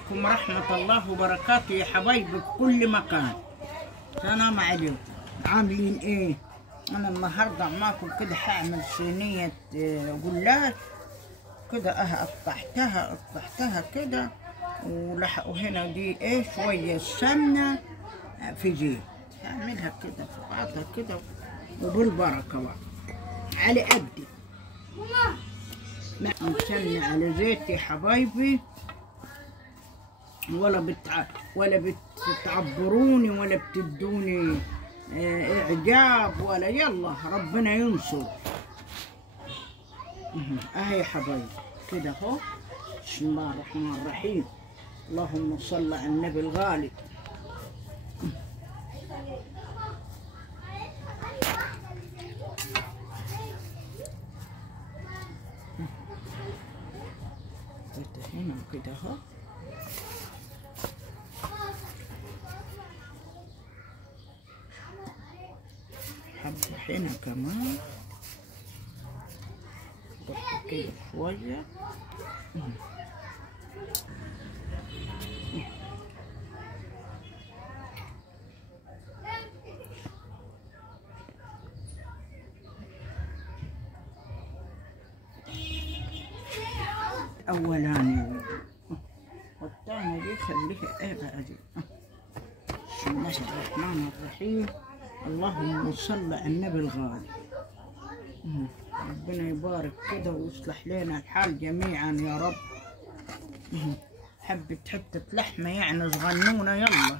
عليكم ورحمة الله وبركاته يا حبايبي في كل مكان. السلام عليكم، عاملين ايه؟ انا النهارده معاكم كده هعمل صينية جلاش كده. قطعتها كده وهنا دي ايه شوية سمنة في زيت. هعملها كده في بعضها كده وبالبركة بقى على قدي. سمنة على زيت يا حبايبي، ولا بتعبروني ولا بتدوني اعجاب ولا يلا ربنا ينصر. اهي يا حبايبي كده اهو. بسم الله الرحمن الرحيم، اللهم صل على النبي الغالي. هنا كده اهو. حبة هنا كمان ضغط كده شوية. أولاني والثانية دي خليها ايه بقى دي. بسم الله الرحمن الرحيم، اللهم صل على النبي الغالي. ربنا يبارك كده ويصلح لنا الحال جميعا يا رب. حتة لحمة يعني صغنونة. يلا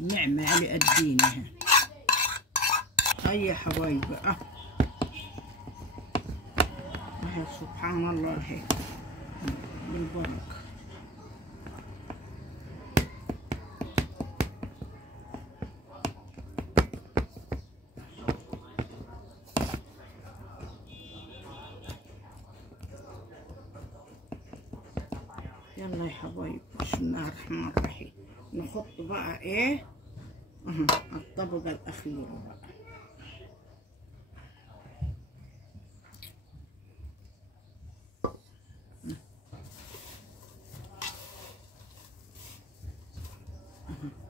نعمة على قدينها. هيا يا حبايبي سبحان الله هيك بالبركة. يلا يا حبايبي بسم الله الرحمن الرحيم. نحط بقى ايه الطبقة الأخيرة بقى.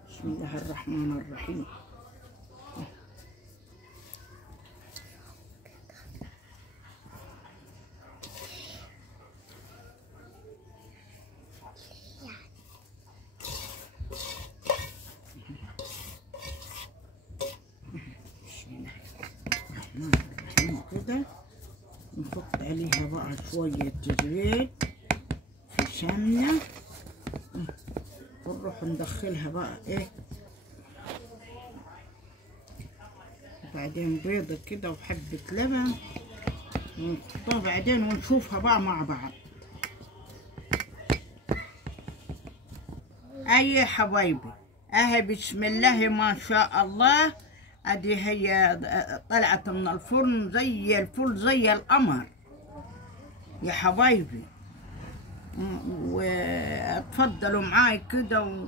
بسم الله الرحمن الرحيم. كده نحط عليها بقى شوية زيت في سمنة ونروح ندخلها بقى ايه بعدين بيضة كده وحبة لبن ونحطها بعدين ونشوفها بقى مع بعض. اي حبايبي اهي بسم الله ما شاء الله. ادي هي طلعت من الفرن زي الفل زي القمر يا حبايبي. واتفضلوا معاي كده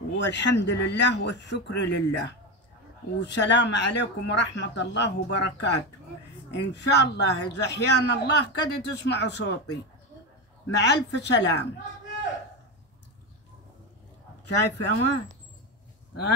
والحمد لله والشكر لله. وسلام عليكم ورحمة الله وبركاته. ان شاء الله اذا احيانا الله كده تسمعوا صوتي. مع الف سلامة. شايف يا امان؟